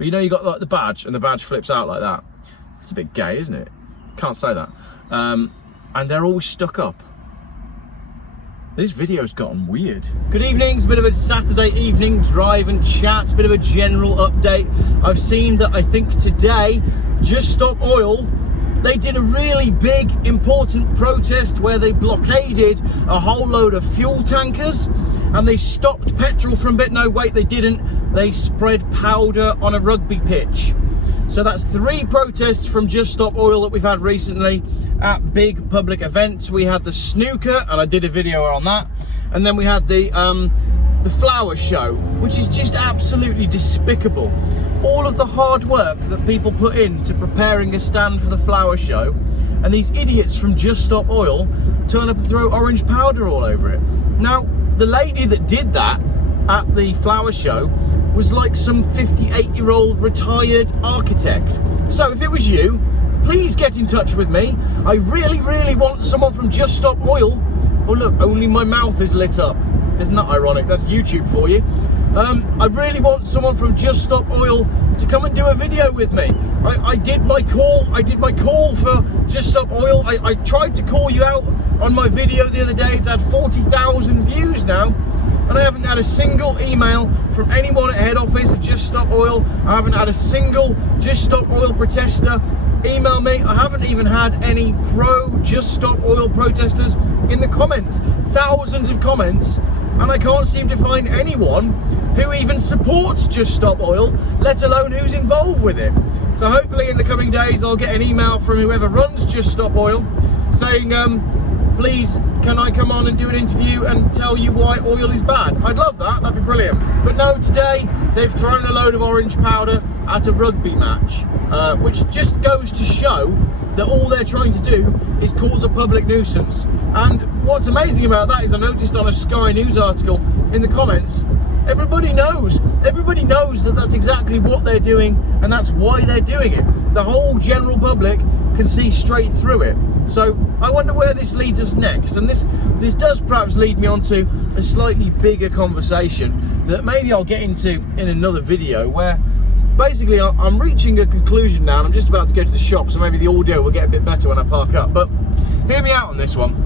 But you know, you got like the badge, and the badge flips out like that. It's a bit gay, isn't it? Can't say that. And they're always stuck up. This video's gotten weird. Good evening, it's a bit of a Saturday evening drive and chat, bit of a general update. I've seen that I think today, Just Stop Oil, they did a really big, important protest where they blockaded a whole load of fuel tankers and they stopped petrol from bit. No, wait, they didn't. They spread powder on a rugby pitch. So that's 3 protests from Just Stop Oil that we've had recently at big public events. We had the snooker, and I did a video on that. And then we had the flower show, which is just absolutely despicable. All of the hard work that people put into preparing a stand for the flower show, and these idiots from Just Stop Oil turn up and throw orange powder all over it. Now, the lady that did that at the flower show was like some 58-year-old retired architect. So if it was you, please get in touch with me. I really, really want someone from Just Stop Oil. Oh look, only my mouth is lit up. Isn't that ironic? That's YouTube for you. I really want someone from Just Stop Oil to come and do a video with me. I did my call for Just Stop Oil. I tried to call you out on my video the other day. It's had 40,000 views now, and I haven't had a single email from anyone at head office at Just Stop Oil. I haven't had a single Just Stop Oil protester email me. I haven't even had any pro Just Stop Oil protesters in the comments. Thousands of comments, and I can't seem to find anyone who even supports Just Stop Oil, let alone who's involved with it. So hopefully in the coming days I'll get an email from whoever runs Just Stop Oil saying, please, can I come on and do an interview and tell you why oil is bad? I'd love that, that'd be brilliant. But no, today they've thrown a load of orange powder at a rugby match, which just goes to show that all they're trying to do is cause a public nuisance. And what's amazing about that is I noticed on a Sky News article in the comments, everybody knows that that's exactly what they're doing and that's why they're doing it. The whole general public can see straight through it. So I wonder where this leads us next, and this does perhaps lead me on to a slightly bigger conversation that maybe I'll get into in another video, where basically I'm reaching a conclusion now, and I'm just about to go to the shop, so maybe the audio will get a bit better when I park up. But hear me out on this one.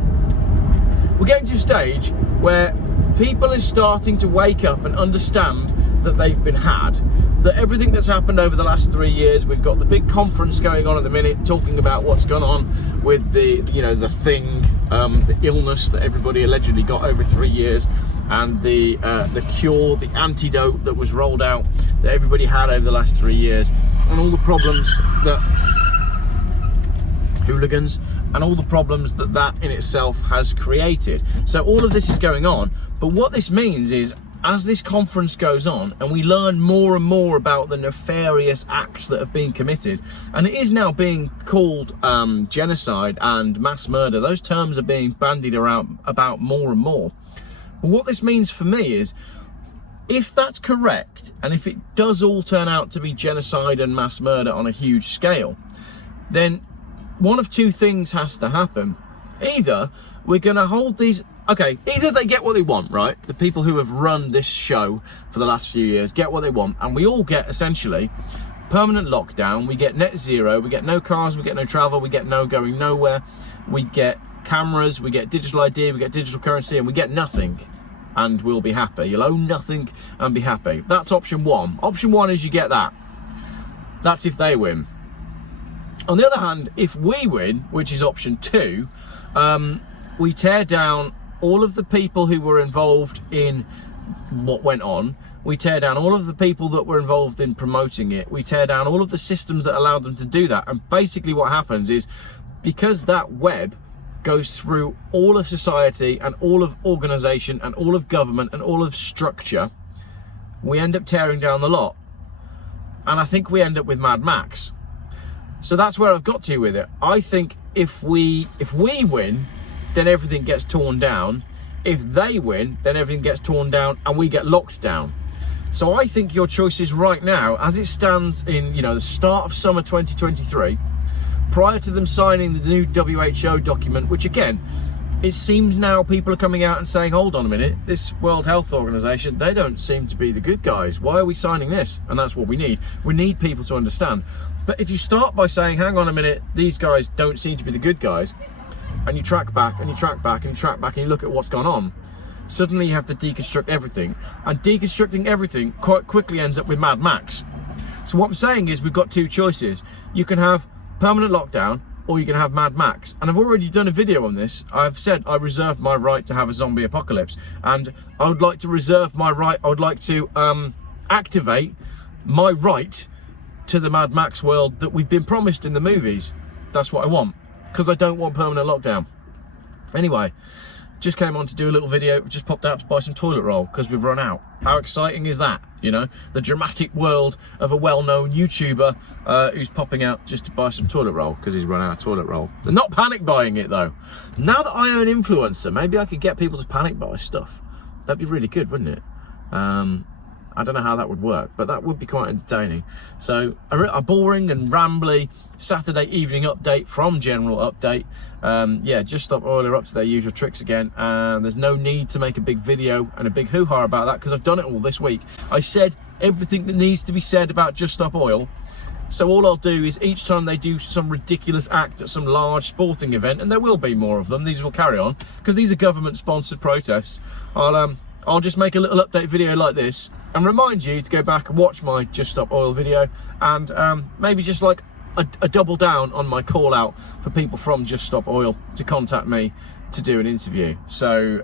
We're getting to a stage where people are starting to wake up and understand that they've been had, that everything that's happened over the last 3 years, we've got the big conference going on at the minute talking about what's gone on with the illness that everybody allegedly got over 3 years, and the cure, the antidote that was rolled out that everybody had over the last 3 years, and all the problems that hooligans and all the problems that in itself has created. So all of this is going on, but what this means is, as this conference goes on and we learn more and more about the nefarious acts that have been committed, and it is now being called genocide and mass murder, those terms are being bandied around about more and more. But what this means for me is, if that's correct, and if it does all turn out to be genocide and mass murder on a huge scale, then one of two things has to happen. Either we're going to hold these... Okay, either they get what they want, right? The people who have run this show for the last few years get what they want, and we all get essentially permanent lockdown, we get net zero, we get no cars, we get no travel, we get no going nowhere, we get cameras, we get digital ID, we get digital currency, and we get nothing, and we'll be happy. You'll own nothing and be happy. That's option one. Option one is you get that. That's if they win. On the other hand, if we win, which is option two, we tear down all of the people who were involved in what went on. We tear down all of the people that were involved in promoting it. We tear down all of the systems that allowed them to do that. And basically what happens is, because that web goes through all of society and all of organisation and all of government and all of structure, we end up tearing down the lot. And I think we end up with Mad Max. So that's where I've got to with it. I think if we win, then everything gets torn down. If they win, then everything gets torn down and we get locked down. So I think your choice is right now, as it stands in, the start of summer 2023, prior to them signing the new WHO document, which again it seems now people are coming out and saying, hold on a minute, this World Health Organization, they don't seem to be the good guys. Why are we signing this? And that's what we need. We need people to understand. But if you start by saying, hang on a minute, these guys don't seem to be the good guys, and you track back and you track back and you track back and you look at what's gone on, suddenly you have to deconstruct everything. And deconstructing everything quite quickly ends up with Mad Max. So what I'm saying is we've got two choices. You can have permanent lockdown, or you can have Mad Max. And I've already done a video on this. I've said I reserve my right to have a zombie apocalypse, and I would like to reserve my right, I would like to activate my right to the Mad Max world that we've been promised in the movies. That's what I want, because I don't want permanent lockdown. Anyway, just came on to do a little video, just popped out to buy some toilet roll because we've run out. How exciting is that? You know, the dramatic world of a well-known YouTuber who's popping out just to buy some toilet roll because he's run out of toilet roll. They're not panic buying it though. Now that I am an influencer, maybe I could get people to panic buy stuff. That'd be really good, wouldn't it? I don't know how that would work, but that would be quite entertaining. So a boring and rambly Saturday evening update from General Update. Yeah, Just Stop Oil are up to their usual tricks again, and there's no need to make a big video and a big hoo-ha about that because I've done it all this week. I said everything that needs to be said about Just Stop Oil. So all I'll do is each time they do some ridiculous act at some large sporting event, and there will be more of them, these will carry on because these are government-sponsored protests, I'll just make a little update video like this and remind you to go back and watch my Just Stop Oil video, and maybe just like a double down on my call out for people from Just Stop Oil to contact me to do an interview. So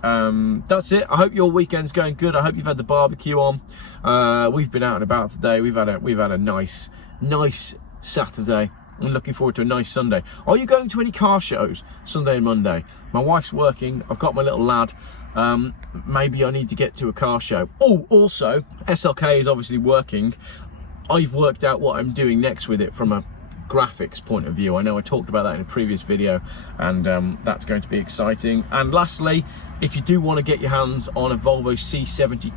that's it. I hope your weekend's going good. I hope you've had the barbecue on. We've been out and about today. We've had a nice Saturday. I'm looking forward to a nice Sunday. Are you going to any car shows Sunday and Monday? My wife's working. I've got my little lad. Maybe I need to get to a car show. Oh, also, SLK is obviously working. I've worked out what I'm doing next with it from a graphics point of view. I know I talked about that in a previous video, and that's going to be exciting. And lastly, if you do want to get your hands on a Volvo C70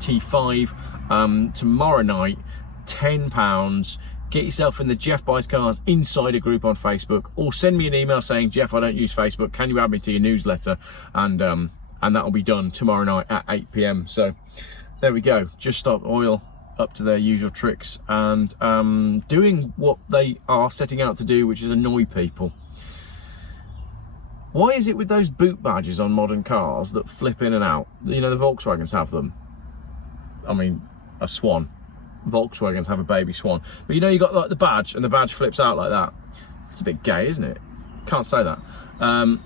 T5 tomorrow night, £10. Get yourself in the Geoff Buys Cars Insider group on Facebook, or send me an email saying, Geoff, I don't use Facebook, can you add me to your newsletter? And that'll be done tomorrow night at 8 PM. So there we go. Just Stop Oil up to their usual tricks and doing what they are setting out to do, which is annoy people. Why is it with those boot badges on modern cars that flip in and out? You know, the Volkswagens have them. I mean, a swan. Volkswagens have a baby swan, but you know, you got like the badge, and the badge flips out like that. It's a bit gay, isn't it? Can't say that. And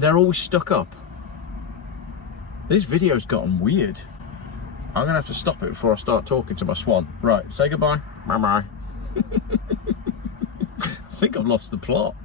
they're always stuck up. This video's gotten weird. I'm gonna have to stop it before I start talking to my swan. Right, say goodbye. Bye bye. I think I've lost the plot.